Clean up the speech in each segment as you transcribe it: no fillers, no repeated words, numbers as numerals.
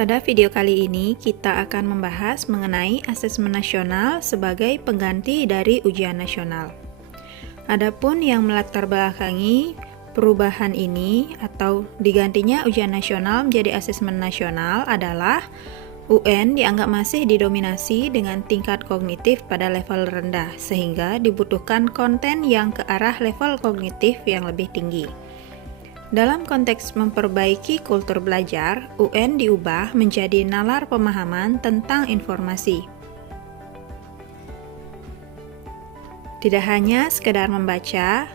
Pada video kali ini, kita akan membahas mengenai asesmen nasional sebagai pengganti dari ujian nasional. Adapun yang melatar belakangi perubahan ini atau digantinya ujian nasional menjadi asesmen nasional adalah UN dianggap masih didominasi dengan tingkat kognitif pada level rendah, sehingga dibutuhkan konten yang ke arah level kognitif yang lebih tinggi. Dalam konteks memperbaiki kultur belajar, UN diubah menjadi nalar pemahaman tentang informasi. Tidak hanya sekedar membaca,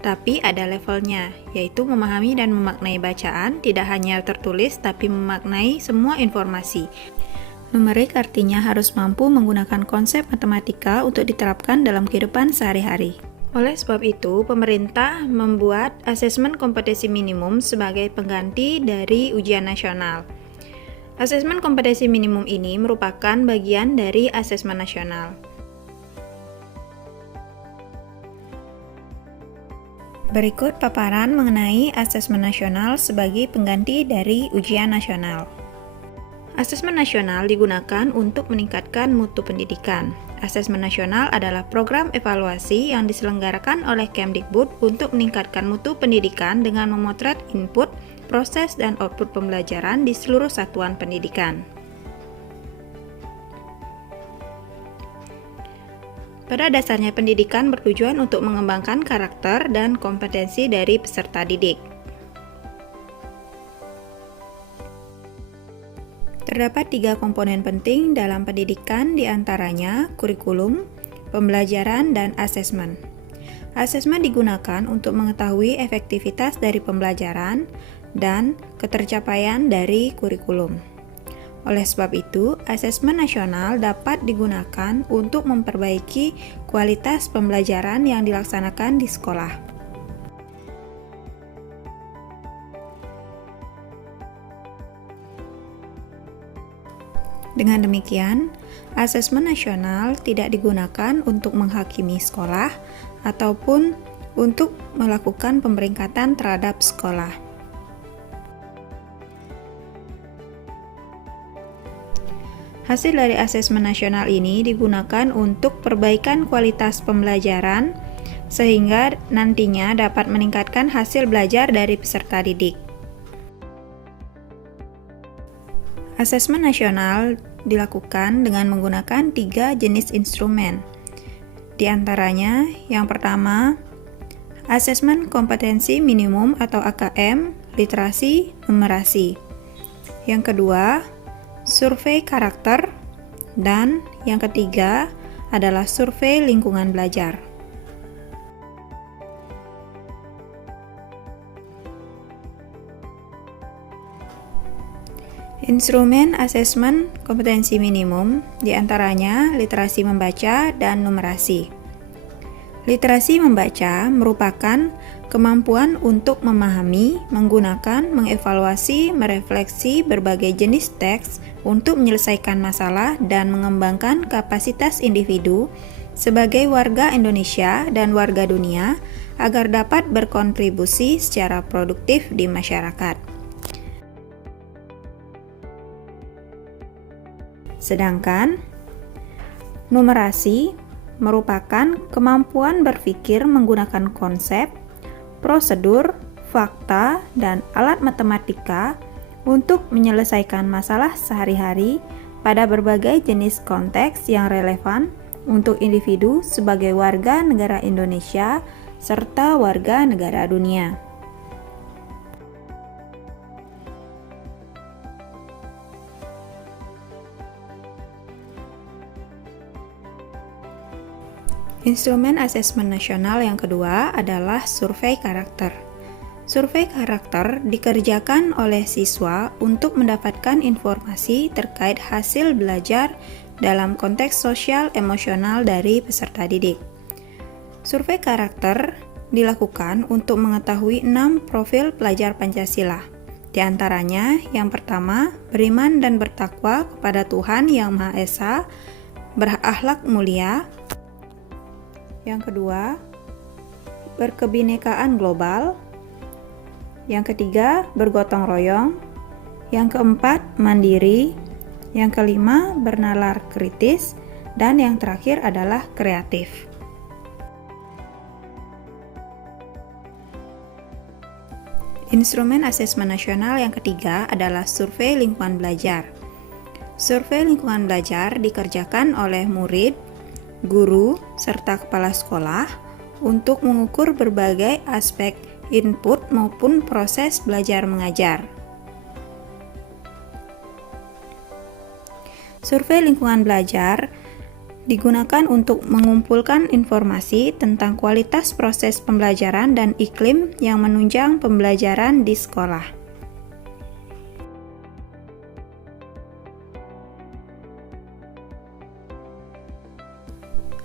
tapi ada levelnya, yaitu memahami dan memaknai bacaan, tidak hanya tertulis tapi memaknai semua informasi. Numerik artinya harus mampu menggunakan konsep matematika untuk diterapkan dalam kehidupan sehari-hari. Oleh sebab itu, pemerintah membuat asesmen kompetensi minimum sebagai pengganti dari ujian nasional. Asesmen kompetensi minimum ini merupakan bagian dari asesmen nasional. Berikut paparan mengenai asesmen nasional sebagai pengganti dari ujian nasional. Asesmen nasional digunakan untuk meningkatkan mutu pendidikan. Asesmen nasional adalah program evaluasi yang diselenggarakan oleh Kemdikbud untuk meningkatkan mutu pendidikan dengan memotret input, proses, dan output pembelajaran di seluruh satuan pendidikan. Pada dasarnya, pendidikan bertujuan untuk mengembangkan karakter dan kompetensi dari peserta didik. Terdapat 3 komponen penting dalam pendidikan, diantaranya kurikulum, pembelajaran, dan asesmen. Asesmen digunakan untuk mengetahui efektivitas dari pembelajaran dan ketercapaian dari kurikulum. Oleh sebab itu, asesmen nasional dapat digunakan untuk memperbaiki kualitas pembelajaran yang dilaksanakan di sekolah. Dengan demikian, asesmen nasional tidak digunakan untuk menghakimi sekolah ataupun untuk melakukan pemeringkatan terhadap sekolah. Hasil dari asesmen nasional ini digunakan untuk perbaikan kualitas pembelajaran sehingga nantinya dapat meningkatkan hasil belajar dari peserta didik. Asesmen nasional dilakukan dengan menggunakan 3 jenis instrumen. Di antaranya, yang pertama, asesmen kompetensi minimum atau AKM, literasi, numerasi. Yang kedua, survei karakter, dan yang ketiga adalah survei lingkungan belajar. Instrumen asesmen kompetensi minimum diantaranya literasi membaca dan numerasi. Literasi membaca merupakan kemampuan untuk memahami, menggunakan, mengevaluasi, merefleksi berbagai jenis teks untuk menyelesaikan masalah dan mengembangkan kapasitas individu sebagai warga Indonesia dan warga dunia agar dapat berkontribusi secara produktif di masyarakat. Sedangkan numerasi merupakan kemampuan berpikir menggunakan konsep, prosedur, fakta, dan alat matematika untuk menyelesaikan masalah sehari-hari pada berbagai jenis konteks yang relevan untuk individu sebagai warga negara Indonesia serta warga negara dunia. Instrumen asesmen nasional yang kedua adalah survei karakter. Survei karakter dikerjakan oleh siswa untuk mendapatkan informasi terkait hasil belajar dalam konteks sosial emosional dari peserta didik. Survei karakter dilakukan untuk mengetahui 6 profil pelajar Pancasila. Di antaranya, yang pertama, beriman dan bertakwa kepada Tuhan Yang Maha Esa, berakhlak mulia. Yang kedua, berkebinekaan global. Yang ketiga, bergotong royong. Yang keempat, mandiri. Yang kelima, bernalar kritis. Dan yang terakhir adalah kreatif. Instrumen asesmen nasional yang ketiga adalah survei lingkungan belajar. Survei lingkungan belajar dikerjakan oleh murid, guru, serta kepala sekolah untuk mengukur berbagai aspek input maupun proses belajar mengajar. Survei lingkungan belajar digunakan untuk mengumpulkan informasi tentang kualitas proses pembelajaran dan iklim yang menunjang pembelajaran di sekolah.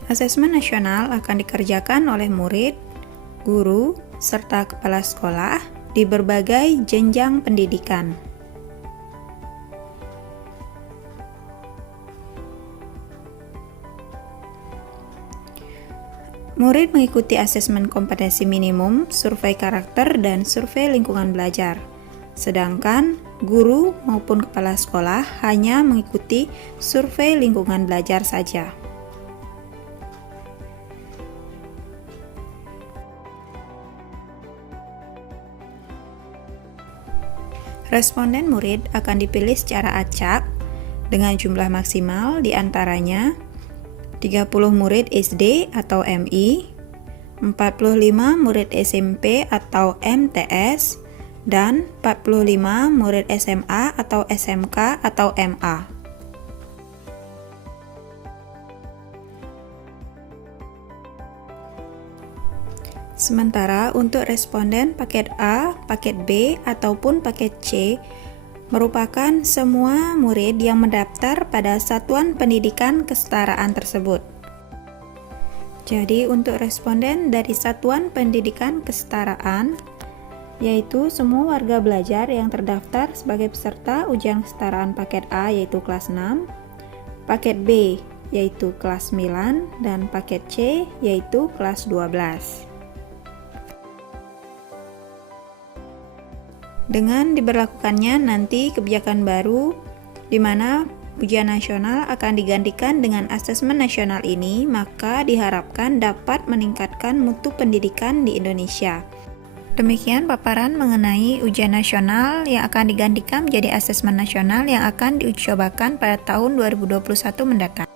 Asesmen nasional akan dikerjakan oleh murid, guru, serta kepala sekolah di berbagai jenjang pendidikan. Murid mengikuti asesmen kompetensi minimum, survei karakter, dan survei lingkungan belajar. Sedangkan guru maupun kepala sekolah hanya mengikuti survei lingkungan belajar saja. Responden murid akan dipilih secara acak dengan jumlah maksimal diantaranya 30 murid SD atau MI, 45 murid SMP atau MTS, dan 45 murid SMA atau SMK atau MA. Sementara untuk responden paket A, paket B, ataupun paket C merupakan semua murid yang mendaftar pada satuan pendidikan kesetaraan tersebut. Jadi untuk responden dari satuan pendidikan kesetaraan, yaitu semua warga belajar yang terdaftar sebagai peserta ujian kesetaraan paket A yaitu kelas 6, paket B yaitu kelas 9, dan paket C yaitu kelas 12. Dengan diberlakukannya nanti kebijakan baru di mana ujian nasional akan digantikan dengan asesmen nasional ini, maka diharapkan dapat meningkatkan mutu pendidikan di Indonesia. Demikian paparan mengenai ujian nasional yang akan digantikan menjadi asesmen nasional yang akan diuji cobakan pada tahun 2021 mendatang.